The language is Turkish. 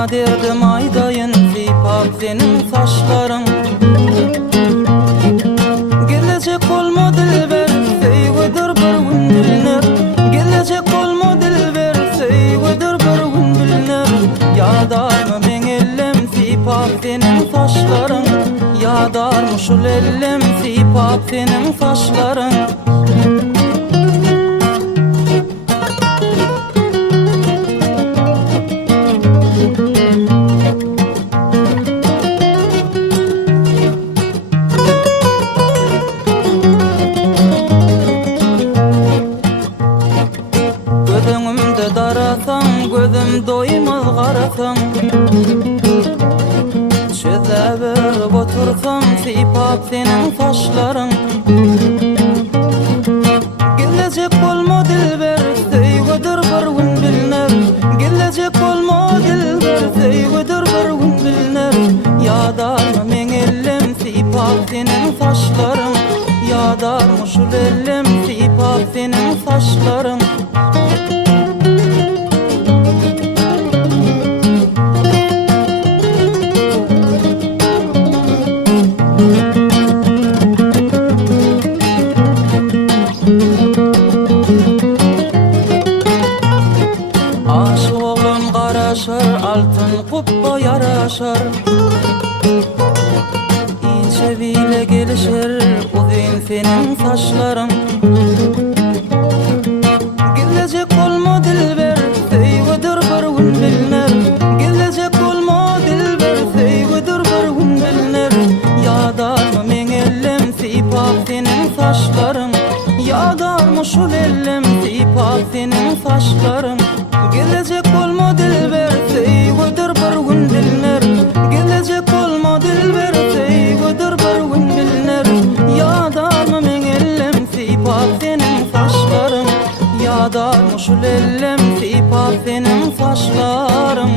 Sana derdim aydayın sipap senin saçların. Gelecek olma dilber sevgidir bir gün bilinir. Gelecek olma dilber sevgidir bir gün bilinir. Yadarmı men ellem sipap senin saçların. Yadarmı şul ellem sipap senin saçların. Gözümde darasan, gözüm doymaz qarasam. Çöze verip otursam sipap senin saçların. Gelecek olma dilber sevgidir bir gün bilinir. Gelecek olma dilber sevgidir bir gün bilinir. Yadarmı men ellem sipap senin saçların. Yadarmı şul ellem sipap senin saçların. Aşık oğlum qaraşır, altın kuppa yaraşır. İnce bile gelişir, uzun senin saçların. Gelecek olma dilber, sevgidir bir gün bilinir. Gelecek olma dilber, sevgidir bir gün bilinir. Yadarmı men ellem sipap senin saçların. Yadarmı şul ellem sipap senin saçların. Gelecek olma dilber sevgidir bir gün bilinir. Gelecek olma dilber sevgidir bir gün bilinir. Yadarmı men ellem sipap senin saçların. Yadarmı şul ellem sipap senin saçların.